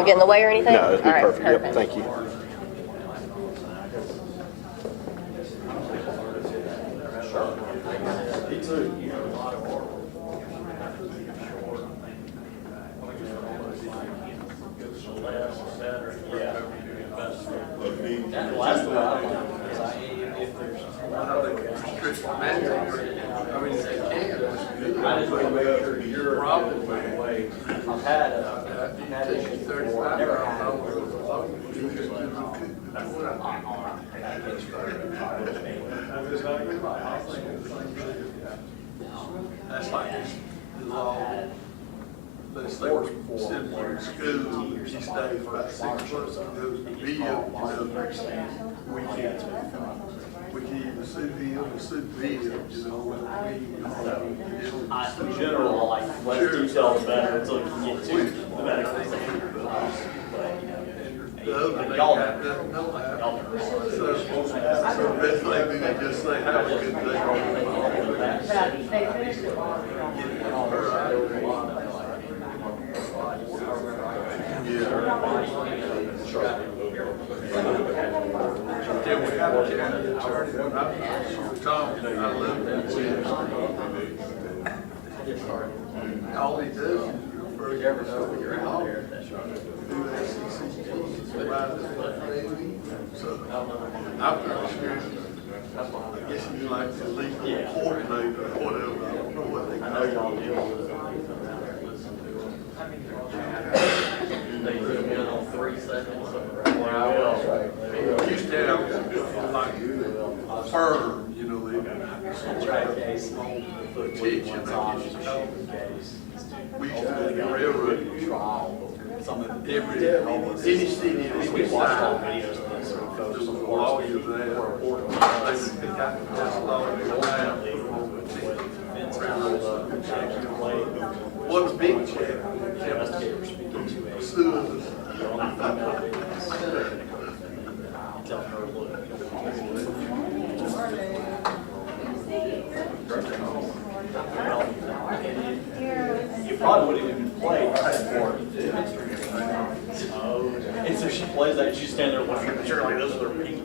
gonna get in the way or anything? No, it'd be All right, perfect. Yep, thank you. That's the last one I like. If there's I mean, if they can, that's good. I just want to make sure you're Problem. way. I've had issues before. I've never had it where it was That's like the law. Let's say we're sitting here in school, she stays about 6 months and goes to video, we can either sue him or sue video, in general, I like less detail the better until you can get to the medical thing. The other thing, y'all don't know that. So the best thing we can just say, have a good day. Yeah, we have a county attorney, when I was Tom, I lived in all he does is refer you to your house. Do SECT, provide this training. So I'm not sure. I guess you like the legal coordinator or whatever. I don't know what they I call know it. y'all deal with it. They put them in on 3 seconds. Used to have like firm, you know, they teaching, we used to do the railroad. Any city, We watched all the videos of this. there's a lawyer there. They would pick out the best lawyer in What a big check. Suing us. Tell her, look. You probably wouldn't even play for and so she plays that, and she's standing there looking at her like those are their pink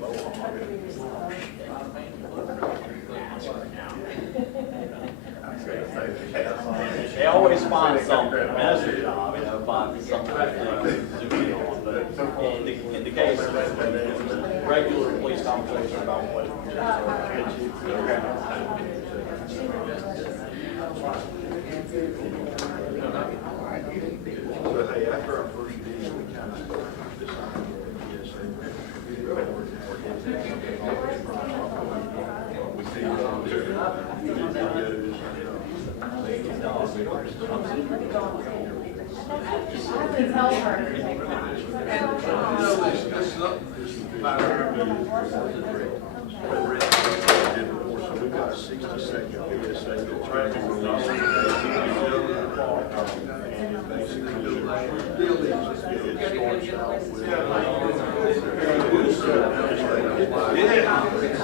They always find something. I mean, that's their job, find something to be on. But in the case of regular police conversation about what But hey, after our first meeting, we kind of decided, yes, we got a 60-second PSA that training was all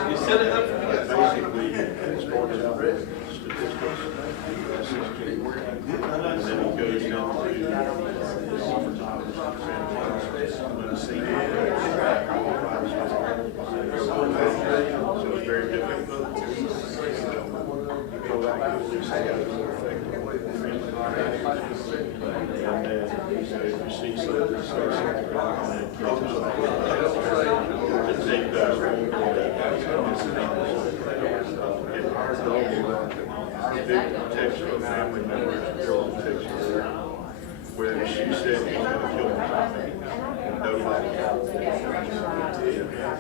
You set it up for me. basically it starts out statistics, and then it goes into so it's very difficult. Go back to the see something, big protection of family members, girl protection, where she said he's going to kill him. Nobody.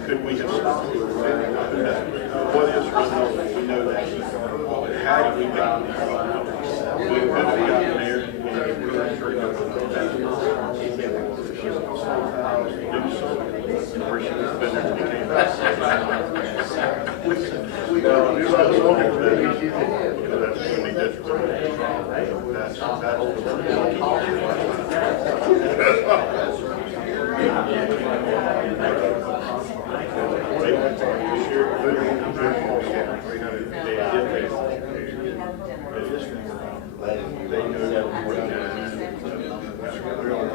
Could we have stopped it? What is running? We know that. How do we got it? We could have gotten there and it could have turned over. Where she was been there to became we got to do that. That's going to be difficult. That's they know that we're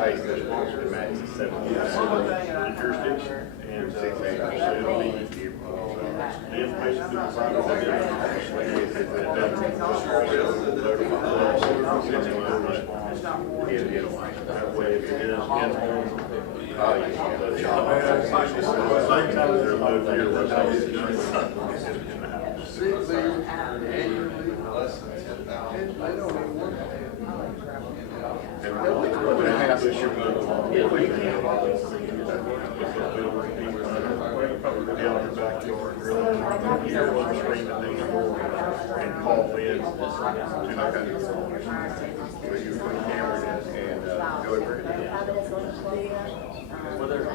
pay the sponsor to match the 7% jurisdiction and 6% the information to provide all the that way if it is in-home. Same time they're moved here, we're saying in the house. Sick leave, annually, less than 10,000. They don't even work. And we're gonna have this year move. We can. And call in to where you put cameras and go over it. Well, there's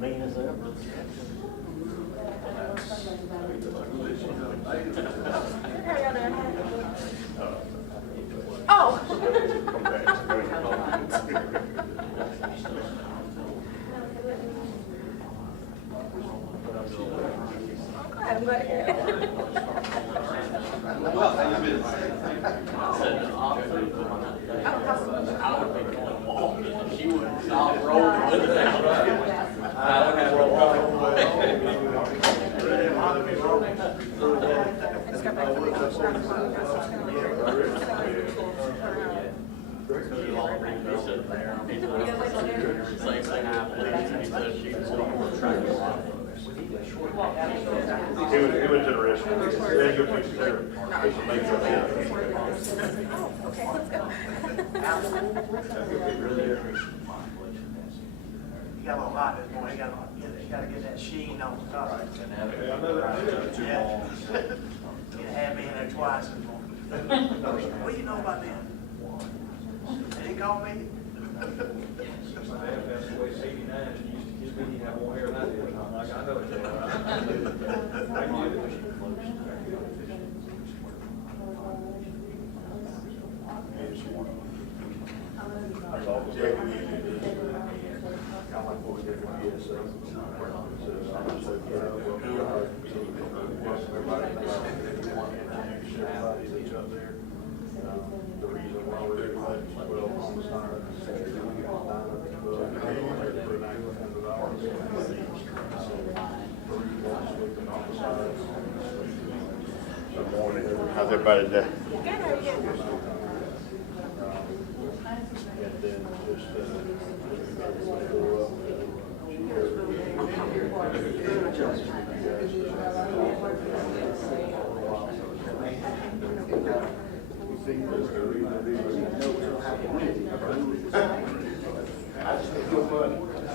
mean as ever. Oh. I'm glad to hear it. Well, how you been? I said the opposite. I would be going walking. She would stop rolling with it down. I would have roll Same thing happened. He said she was going to try to He went to the restaurant. They go fix their, make sure Okay, let's go. You got a lot this morning, you gotta get that sheen on the top. Yeah. You had me in there twice this morning. What do you know about them? They didn't call me? the reason why we're doing that, well, on the side. Good morning. How's everybody today? Good, how are you? And then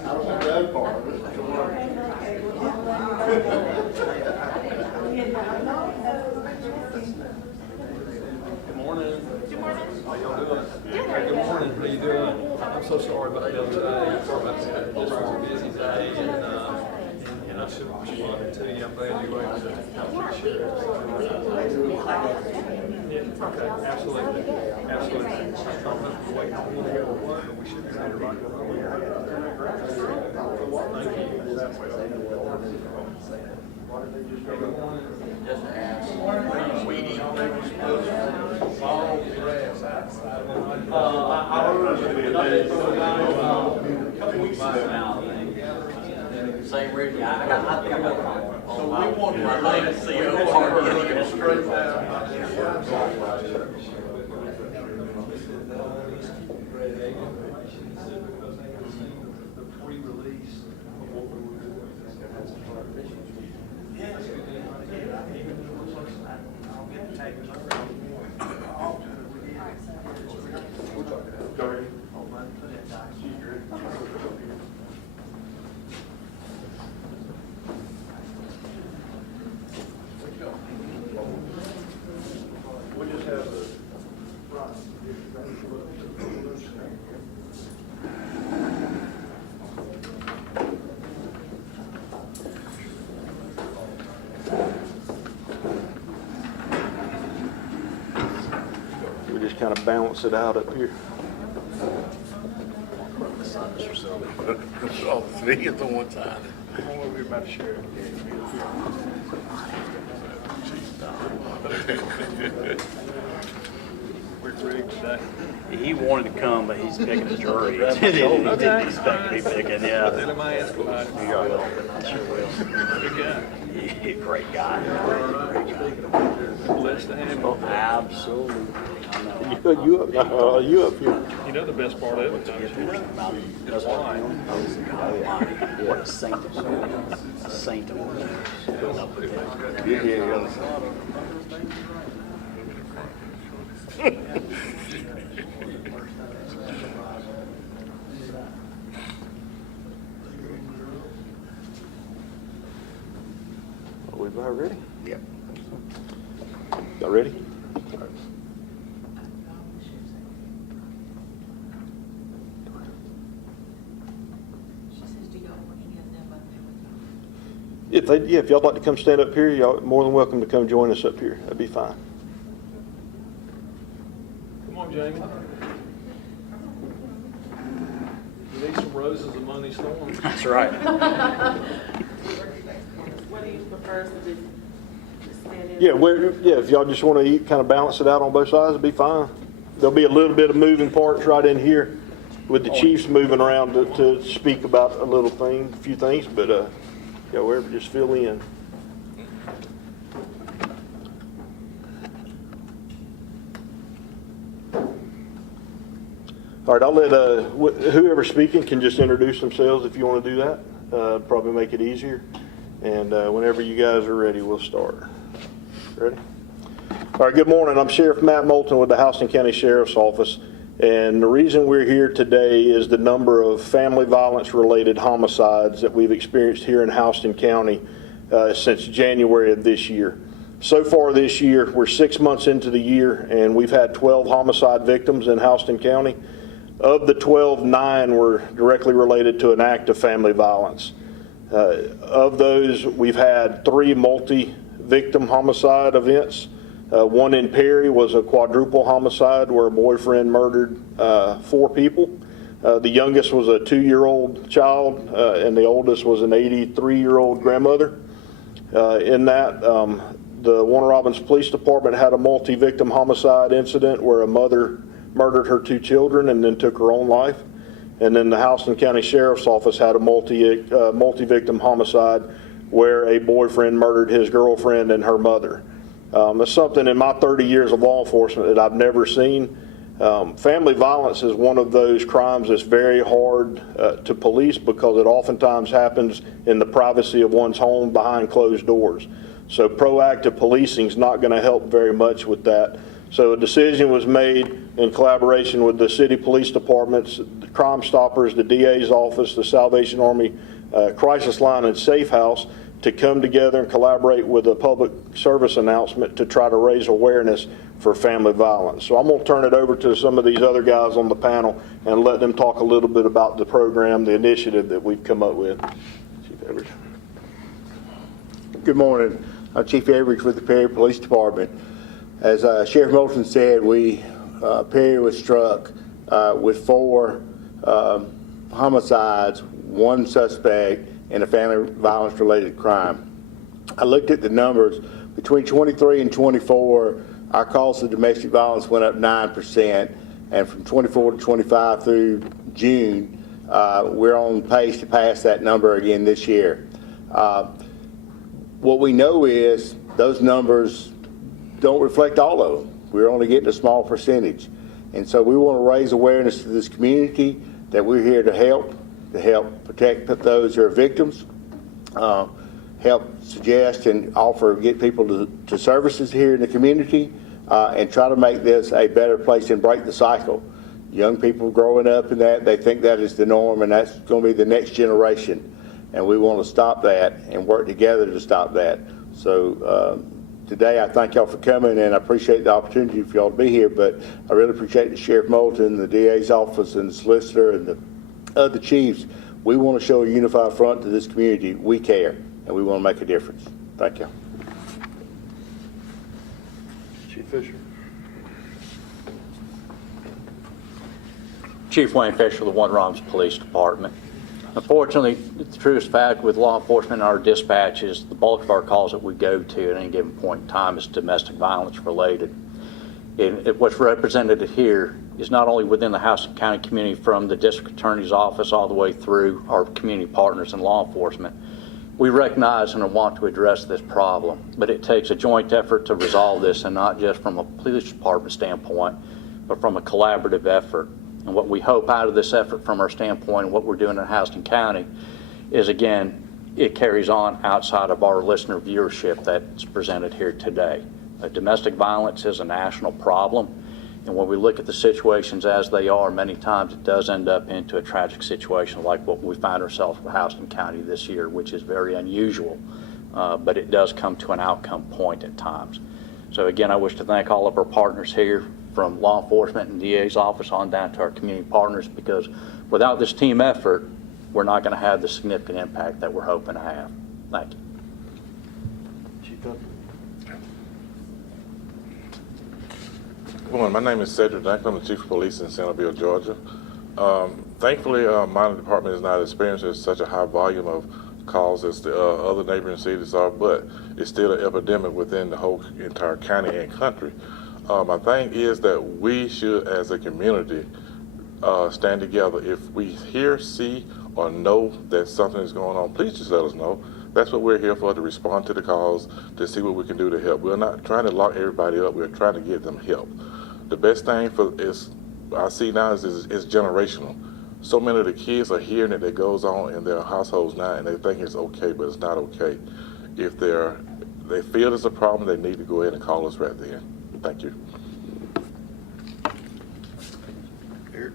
I don't want that part of it. Good morning. Good morning. How y'all doing? Good, how are you? Good morning, how you doing? I'm so sorry about the other day. Sorry about that. This was a busy day and I should have responded to you. I'm glad you were able to share. Yeah, okay, absolutely, absolutely. I'm waiting for one to go to one, but we should be ready to rock and roll. Thank you. Good morning. Just ask. Weedy. A couple weeks ago now, I think. Same reason. I think I got a call. So we want to Straight down. We just have the front. We just kind of balance it out up here. All three at the one time. We're about to share it. We're rigged today. He wanted to come, but he's picking a jury. He didn't expect to be picking, yeah. Then am I asking about it? You will, I sure will. Good guy. Great guy. Blessed to have him. Absolutely. I know. You up here. You know the best part of it, don't you? That's why. What a saint of God. A saint of God. Yeah. Are we about ready? Yep. Y'all ready? If y'all like to come stand up here, y'all more than welcome to come join us up here. That'd be fine. Come on, Jamie. You need some roses among these thorns. That's right. What do you prefer to just stand in? Yeah, if y'all just want to kind of balance it out on both sides, it'd be fine. There'll be a little bit of moving parts right in here with the chiefs moving around to speak about a few things, but yeah, wherever, just fill in. All right, I'll let whoever's speaking can just introduce themselves if you want to do that. Probably make it easier. And whenever you guys are ready, we'll start. Ready? All right, good morning. I'm Sheriff Matt Moulton with the Houston County Sheriff's Office. And the reason we're here today is the number of family violence-related homicides that we've experienced here in Houston County since January of this year. So far this year, we're 6 months into the year, and we've had 12 homicide victims in Houston County. Of the 12, 9 were directly related to an act of family violence. Of those, we've had 3 multi-victim homicide events. One in Perry was a quadruple homicide where a boyfriend murdered 4 people. The youngest was a 2-year-old child, and the oldest was an 83-year-old grandmother. In that, the Warner Robins Police Department had a multi-victim homicide incident where a mother murdered her 2 children and then took her own life. And then the Houston County Sheriff's Office had a multi-victim homicide where a boyfriend murdered his girlfriend and her mother. That's something in my 30 years of law enforcement that I've never seen. Family violence is one of those crimes that's very hard to police because it oftentimes happens in the privacy of one's home behind closed doors. So proactive policing is not going to help very much with that. So a decision was made in collaboration with the city police departments, the Crime Stoppers, the DA's office, the Salvation Army Crisis Line, and Safe House to come together and collaborate with a public service announcement to try to raise awareness for family violence. So I'm going to turn it over to some of these other guys on the panel and let them talk a little bit about the program, the initiative that we've come up with. Chief Everidge. Good morning. I'm Chief Everidge with the Perry Police Department. As Sheriff Moulton said, Perry was struck with 4 homicides, 1 suspect, and a family violence related crime. I looked at the numbers. Between 23 and 24, our calls to domestic violence went up 9%, and from 24 to 25 through June, we're on pace to pass that number again this year. what we know is those numbers don't reflect all of them. We're only getting a small percentage. And so we want to raise awareness to this community that we're here to help protect those who are victims, help suggest and offer, get people to services here in the community, and try to make this a better place and break the cycle. Young people growing up in that, they think that is the norm, and that's going to be the next generation. And we want to stop that and work together to stop that. So today I thank y'all for coming, and I appreciate the opportunity for y'all to be here, but I really appreciate the Sheriff Moulton, the DA's office, and the solicitor, and the other chiefs. We want to show a unified front to this community. We care, and we want to make a difference. Thank you. Chief Fisher. Chief Wayne Fisher, the One Romulus Police Department. Unfortunately, the truest fact with law enforcement and our dispatches, the bulk of our calls that we go to at any given point in time is domestic violence related. And what's represented here is not only within the Houston County community from the District Attorney's Office all the way through our community partners in law enforcement. We recognize and want to address this problem, but it takes a joint effort to resolve this, and not just from a police department standpoint, but from a collaborative effort. And what we hope out of this effort from our standpoint and what we're doing in Houston County is, again, it carries on outside of our listener viewership that's presented here today. Domestic violence is a national problem, and when we look at the situations as they are, many times it does end up into a tragic situation like what we find ourselves with Houston County this year, which is very unusual, but it does come to an outcome point at times. So again, I wish to thank all of our partners here, from law enforcement and DA's office on down to our community partners, because without this team effort, we're not going to have the significant impact that we're hoping to have. Thank you. Chief Dunn. Good morning. My name is Cedric Dank. I'm the Chief of Police in Centerville, Georgia. Thankfully, my department is not experiencing such a high volume of calls as the other neighboring cities are, but it's still an epidemic within the whole entire county and country. My thing is that we should, as a community, stand together. If we hear, see, or know that something is going on, please just let us know. That's what we're here for, to respond to the calls, to see what we can do to help. We're not trying to lock everybody up. We're trying to get them help. The best thing I see now is generational. So many of the kids are hearing it that goes on in their households now, and they think it's okay, but it's not okay. If they feel there's a problem, they need to go ahead and call us right then. Thank you. Eric.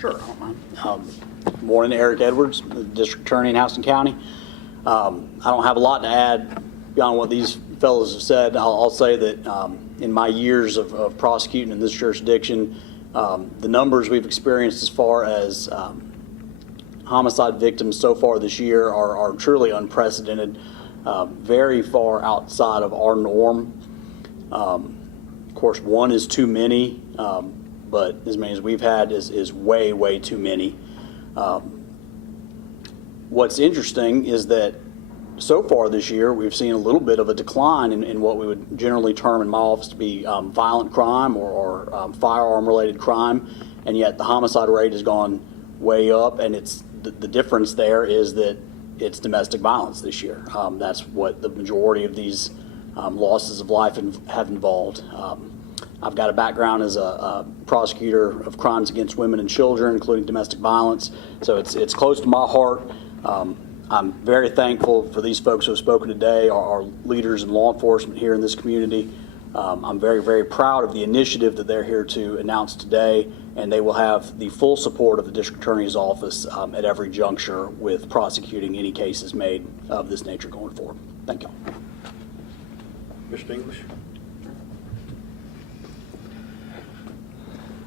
Sure, I don't mind. Morning, Eric Edwards, the District Attorney in Houston County. I don't have a lot to add beyond what these fellows have said. I'll say that in my years of prosecuting in this jurisdiction, the numbers we've experienced as far as homicide victims so far this year are truly unprecedented, very far outside of our norm. Of course, one is too many, but as many as we've had is way, way too many. What's interesting is that so far this year, we've seen a little bit of a decline in what we would generally term in my office to be violent crime or firearm-related crime, and yet the homicide rate has gone way up, and it's the difference there is that it's domestic violence this year. That's what the majority of these losses of life have involved. I've got a background as a prosecutor of crimes against women and children, including domestic violence, so it's close to my heart. I'm very thankful for these folks who have spoken today, our leaders in law enforcement here in this community. I'm very, very proud of the initiative that they're here to announce today, and they will have the full support of the District Attorney's Office at every juncture with prosecuting any cases made of this nature going forward. Thank you. Mr. English.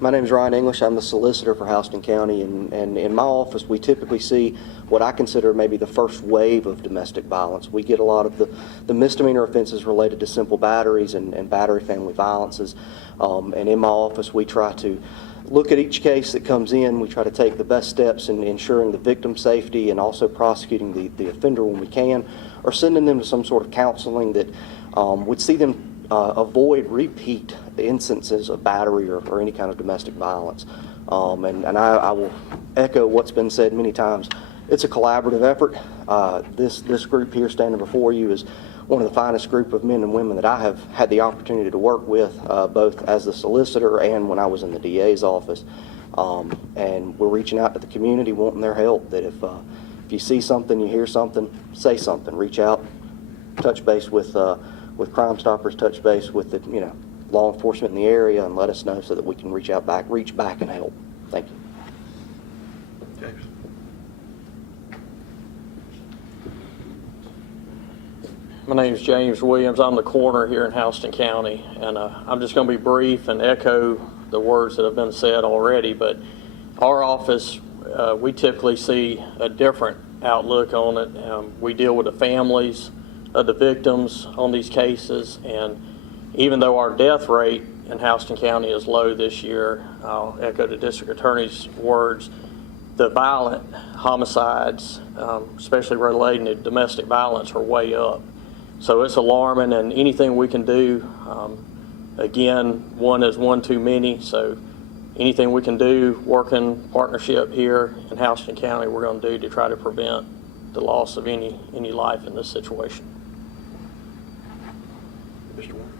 My name is Ryan English. I'm the solicitor for Houston County, and in my office we typically see what I consider maybe the first wave of domestic violence. We get a lot of the misdemeanor offenses related to simple batteries and battery family violences, and in my office we try to look at each case that comes in. We try to take the best steps in ensuring the victim's safety and also prosecuting the offender when we can, or sending them to some sort of counseling that would see them avoid repeat instances of battery or any kind of domestic violence. And I will echo what's been said many times. it's a collaborative effort. This group here standing before you is one of the finest group of men and women that I have had the opportunity to work with, both as the solicitor and when I was in the DA's office. And we're reaching out to the community, wanting their help. That if you see something, you hear something, say something. Reach out, touch base with Crime Stoppers, touch base with the law enforcement in the area, and let us know so that we can reach back and help. Thank you. My name is James Williams. I'm the coroner here in Houston County, and I'm just going to be brief and echo the words that have been said already. But our office, we typically see a different outlook on it. We deal with the families of the victims on these cases, and even though our death rate in Houston County is low this year, I'll echo the district attorney's words, the violent homicides, especially relating to domestic violence, are way up. So it's alarming, and anything we can do, again, one is one too many, so anything we can do, working partnership here in Houston County, we're going to do to try to prevent the loss of any life in this situation. Mr. Warren.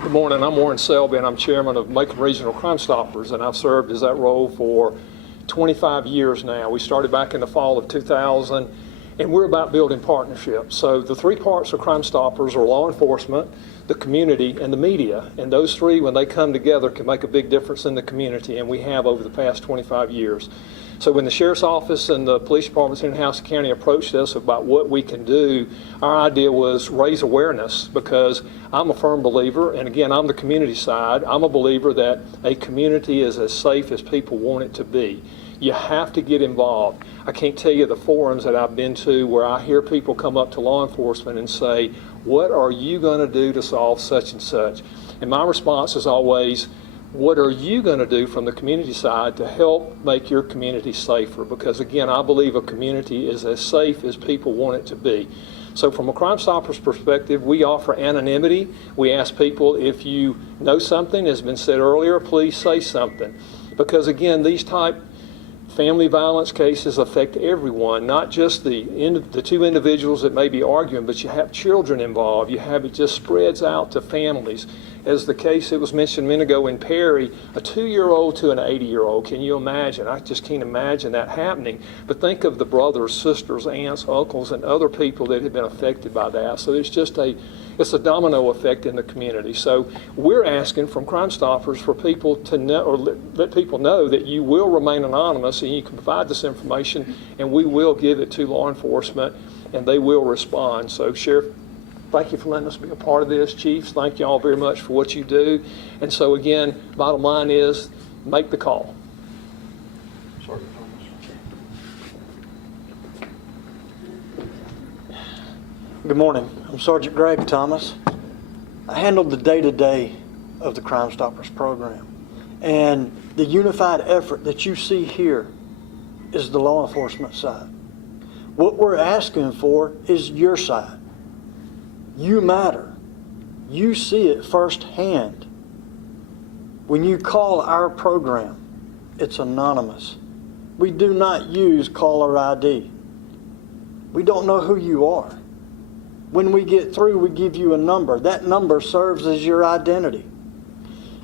Good morning, I'm Warren Selby, and I'm chairman of Macon Regional Crime Stoppers, and I've served as that role for 25 years now. We started back in the fall of 2000, and we're about building partnerships. So the three parts of Crime Stoppers are law enforcement, the community, and the media. And those three, when they come together, can make a big difference in the community, and we have over the past 25 years. So when the Sheriff's Office and the police departments in Houston County approached us about what we can do, our idea was raise awareness, because I'm a firm believer, and again, I'm the community side, I'm a believer that a community is as safe as people want it to be. You have to get involved. I can't tell you the forums that I've been to where I hear people come up to law enforcement and say, what are you going to do to solve such and such? And my response is always, what are you going to do from the community side to help make your community safer? Because again, I believe a community is as safe as people want it to be. So from a Crime Stoppers perspective, we offer anonymity. We ask people, if you know something, as has been said earlier, please say something. Because again, these type family violence cases affect everyone, not just the two individuals that may be arguing, but you have children involved. You have, it just spreads out to families. As the case that was mentioned a minute ago in Perry, a 2-year-old to an 80-year-old. Can you imagine? I just can't imagine that happening. But think of the brothers, sisters, aunts, uncles, and other people that have been affected by that. So it's just it's a domino effect in the community. So we're asking from Crime Stoppers for people to know, or let people know that you will remain anonymous and you can provide this information, and we will give it to law enforcement and they will respond. So Sheriff, thank you for letting us be a part of this. Chiefs, thank you all very much for what you do. And so again, bottom line is, make the call. Sergeant Thomas. Good morning. I'm Sergeant Greg Thomas. I handled the day-to-day of the Crime Stoppers program. And the unified effort that you see here is the law enforcement side. What we're asking for is your side. You matter. You see it firsthand. When you call our program, it's anonymous. We do not use caller ID. We don't know who you are. When we get through, we give you a number. That number serves as your identity.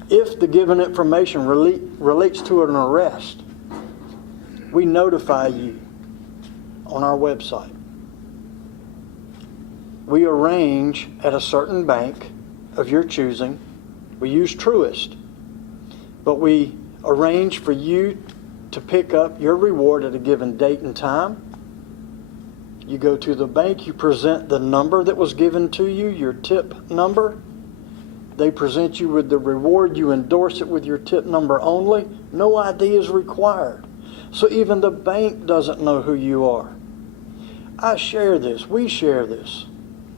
If the given information relates to an arrest, we notify you on our website. We arrange at a certain bank of your choosing. We use Truist, but we arrange for you to pick up your reward at a given date and time. You go to the bank, you present the number that was given to you, your tip number. They present you with the reward, you endorse it with your tip number only. No ID is required. So even the bank doesn't know who you are. I share this, we share this,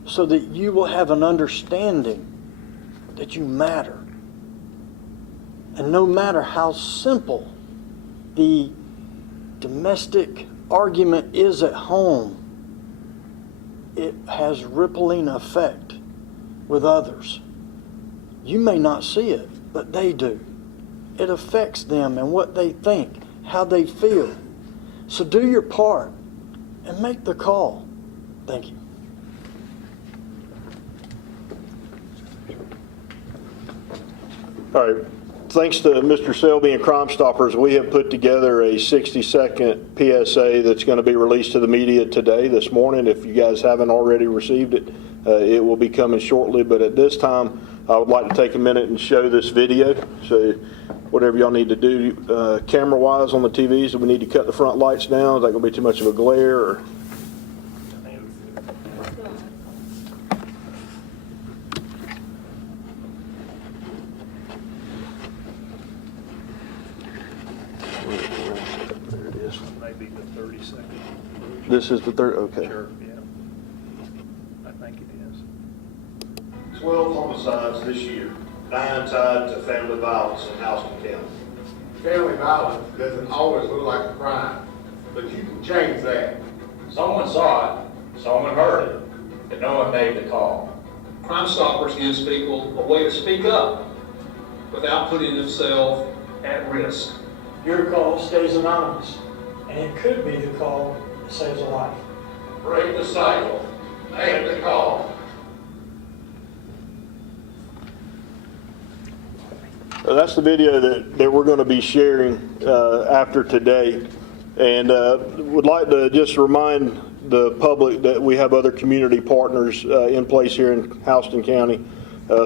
so that you will have an understanding that you matter. And no matter how simple the domestic argument is at home, it has rippling effect with others. You may not see it, but they do. It affects them and what they think, how they feel. So do your part and make the call. Thank you. All right. Thanks to Mr. Selby and Crime Stoppers, we have put together a 60-second PSA that's going to be released to the media today, this morning. If you guys haven't already received it, it will be coming shortly. But at this time, I would like to take a minute and show this video. So whatever y'all need to do camera-wise on the TVs, do we need to cut the front lights down? Is that going to be too much of a glare? Or? There it is. Maybe the 30-second. This is the third, okay. Sure, yeah. I think it is. 12 homicides this year, 9 tied to family violence in Houston County. Family violence doesn't always look like a crime, but you can change that. Someone saw it, someone heard it, but no one made the call. Crime Stoppers gives people a way to speak up without putting themselves at risk. Your call stays anonymous, and it could be the call that saves a life. Break the cycle. Make the call. That's the video that we're going to be sharing after today. And would like to just remind the public that we have other community partners in place here in Houston County,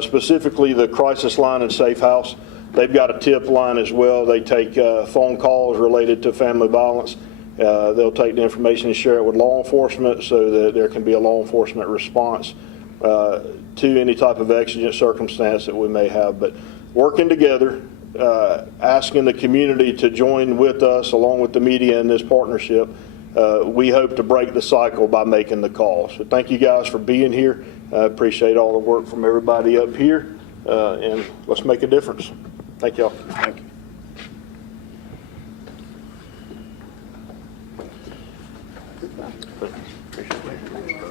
specifically the Crisis Line and Safe House. They've got a tip line as well. They take phone calls related to family violence. They'll take the information and share it with law enforcement so that there can be a law enforcement response to any type of exigent circumstance that we may have. But working together, asking the community to join with us along with the media in this partnership, we hope to break the cycle by making the call. So thank you guys for being here. I appreciate all the work from everybody up here, and let's make a difference. Thank y'all. Thank you.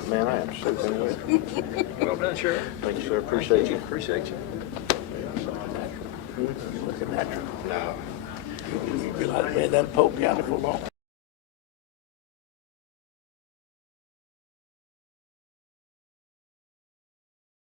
Man, I am so good. Well done, Sheriff. Thank you, sir. Appreciate you. Appreciate you. Looking at you. No. You be like, man, that poke out for long.